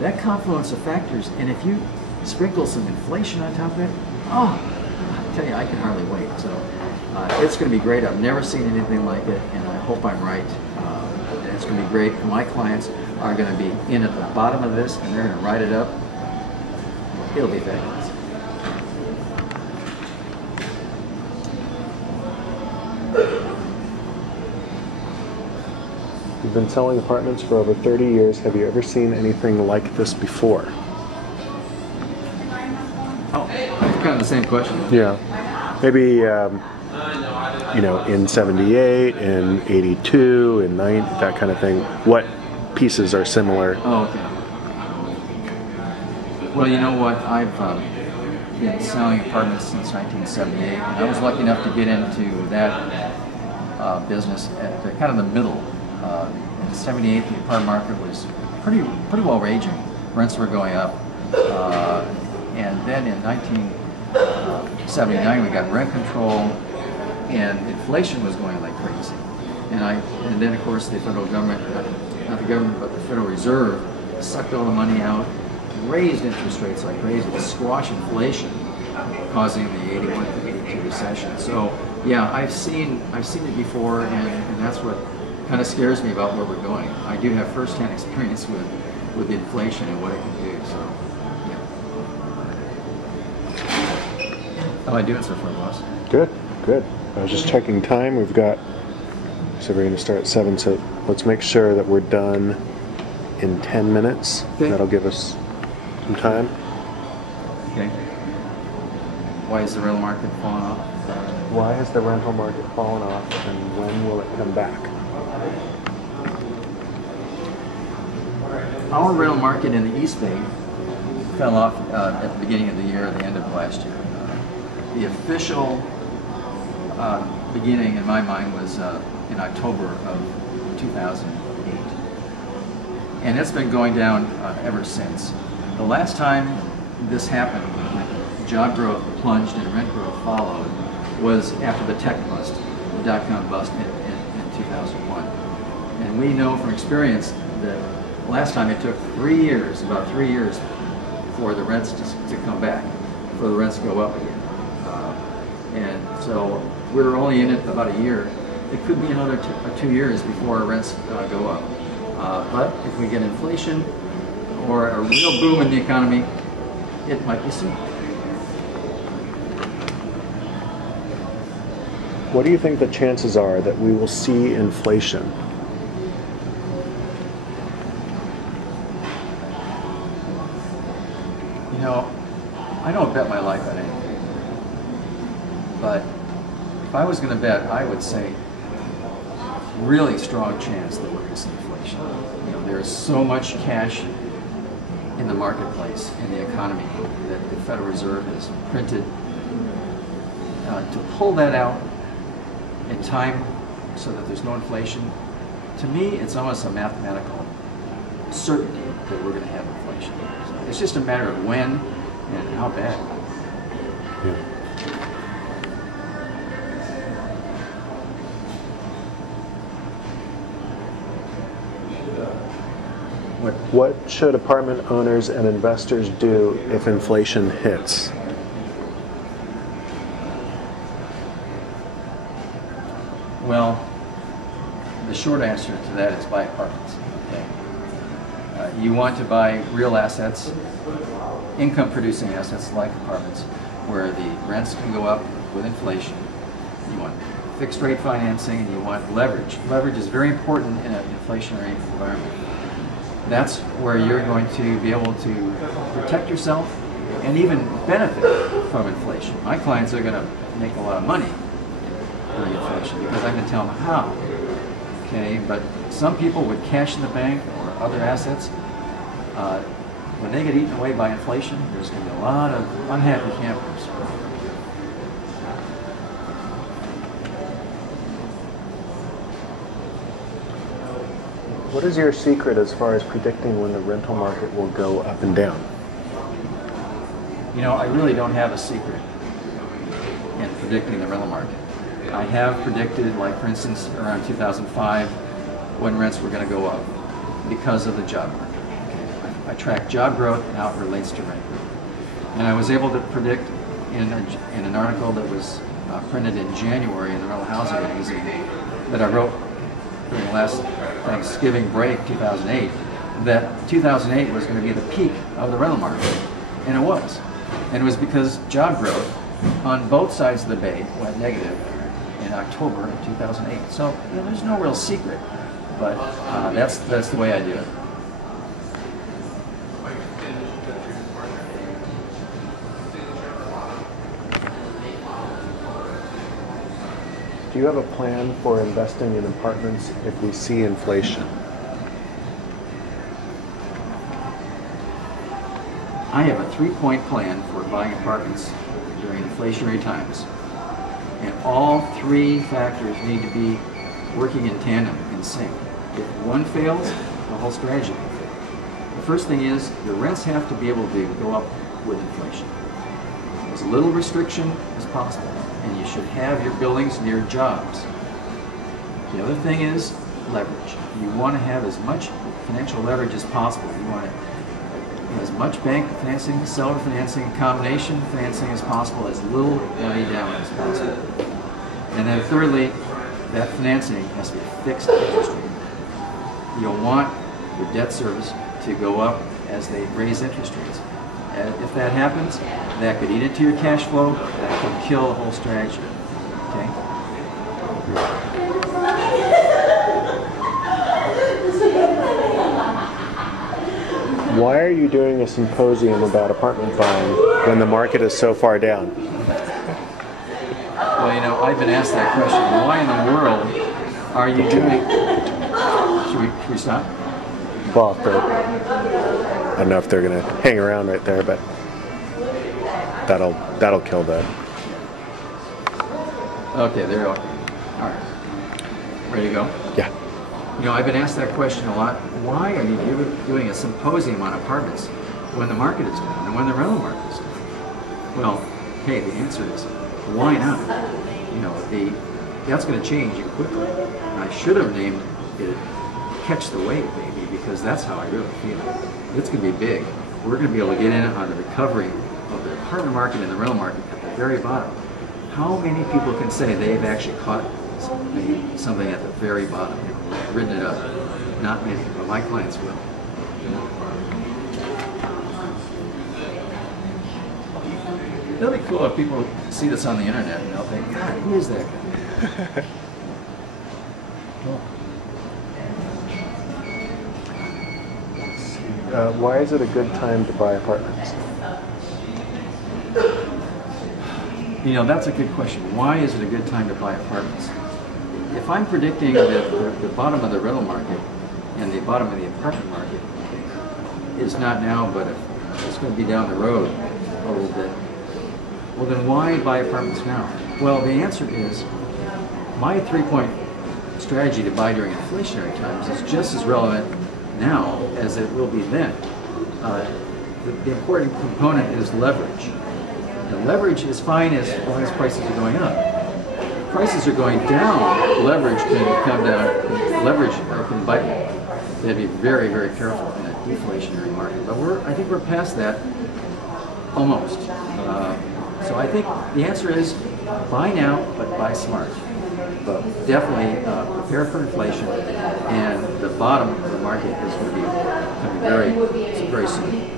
that confluence of factors, and if you sprinkle some inflation on top of it, oh, I tell you, I can hardly wait. So it's going to be great. I've never seen anything like it, and I hope I'm right. And it's going to be great. My clients are going to be in at the bottom of this, and they're going to ride it up. It'll be fabulous. You've been selling apartments for over 30 years. Have you ever seen anything like this before? Oh, that's kind of the same question. Yeah. Maybe, you know, in 78, in 82, in 90, that kind of thing. What pieces are similar? Oh, okay. Well, you know what? I've been selling apartments since 1978, and I was lucky enough to get into that business at kind of the middle. In '78, the apartment market was pretty well raging. Rents were going up, and then in 1979 we got rent control, and inflation was going like crazy. And then of course the federal government, not the government but the Federal Reserve, sucked all the money out, raised interest rates like crazy to squash inflation, causing the '81 to '82 recession. So yeah, I've seen it before, and that's what kind of scares me about where we're going. I do have first-hand experience with inflation and what it can do. So yeah. How am I doing so far, boss? Good, good. I was just checking time. We've got, so we're going to start at 7, so let's make sure that we're done in 10 minutes. Okay. That'll give us some time. Okay. Why is the rental market falling off? Why has the rental market fallen off, and when will it come back? Our rental market in the East Bay fell off at the beginning of the year, the end of last year. The official beginning, in my mind, was in October of 2008. And it's been going down ever since. The last time this happened, job growth plunged and rent growth followed, was after the tech bust, the dot-com bust in 2001. And we know from experience that last time it took 3 years, about 3 years, for the rents to come back, for the rents to go up again. And so we're only in it about a year. It could be another 2 years before our rents go up. But if we get inflation or a real boom in the economy, it might be soon. What do you think the chances are that we will see inflation? You know, I don't bet my life on anything. But if I was going to bet, I would say really strong chance that we're going to see inflation. You know, there's so much cash in the marketplace, in the economy, that the Federal Reserve has printed. To pull that out in time so that there's no inflation, to me it's almost a mathematical certainty that we're going to have inflation. So it's just a matter of when and how bad. Yeah. What should apartment owners and investors do if inflation hits? Well, the short answer to that is buy apartments. Okay? You want to buy real assets, income-producing assets like apartments, where the rents can go up with inflation. You want fixed-rate financing, and you want leverage. Leverage is very important in an inflationary environment. That's where you're going to be able to protect yourself and even benefit from inflation. My clients are going to make a lot of money during inflation because I can tell them how. Okay, but some people with cash in the bank or other assets, when they get eaten away by inflation, there's going to be a lot of unhappy campers. What is your secret as far as predicting when the rental market will go up and down? You know, I really don't have a secret in predicting the rental market. I have predicted, like for instance, around 2005, when rents were going to go up because of the job market. Okay. I track job growth and how it relates to rent growth. And I was able to predict in an article that was printed in January in the Rental Housing Magazine that I wrote during the last Thanksgiving break, 2008, that 2008 was going to be the peak of the rental market. And it was. And it was because job growth on both sides of the bay went negative in October of 2008. So there's no real secret, but that's the way I do it. Do you have a plan for investing in apartments if we see inflation? I have a 3-point plan for buying apartments during inflationary times. And all 3 factors need to be working in tandem, in sync. If one fails, the whole strategy will fail. The first thing is the rents have to be able to go up with inflation. As little restriction as possible. And you should have your buildings near jobs. The other thing is leverage. You want to have as much financial leverage as possible. You want as much bank financing, seller financing, combination financing as possible, as little money down as possible. And then thirdly, that financing has to be fixed interest rate. You'll want your debt service to go up as they raise interest rates. And if that happens, that could eat into your cash flow, that could kill the whole strategy. Okay? Why are you doing a symposium about apartment buying when the market is so far down? Well, I've been asked that question. Why in the world are you doing? Should we stop? Well, I don't know if they're going to hang around right there, but that'll kill that. Okay, there you are. All right. Ready to go? Yeah. I've been asked that question a lot. Why are you doing a symposium on apartments when the market is down and when the rental market is down? Well, hey, the answer is, why not? That's going to change quickly. I should have named it Catch the Wave, baby, because that's how I really feel. It's going to be big. We're going to be able to get in on the recovery of the apartment market and the rental market at the very bottom. How many people can say they've actually caught something at the very bottom and ridden it up? Not many, but my clients will. It'll be cool if people see this on the internet and they'll think, God, who is that guy? Why is it a good time to buy apartments? That's a good question. Why is it a good time to buy apartments? If I'm predicting that the bottom of the rental market and the bottom of the apartment market is not now, but it's going to be down the road a little bit, well then why buy apartments now? Well, the answer is my 3-point strategy to buy during inflationary times is just as relevant now as it will be then. The important component is leverage. And leverage is fine as long as prices are going up. If prices are going down, leverage can come down. Leverage can bite you. You have to be very, very careful in a deflationary market. But I think we're past that almost. So I think the answer is buy now, but buy smart. But definitely prepare for inflation, and the bottom of the market is going to be coming very soon.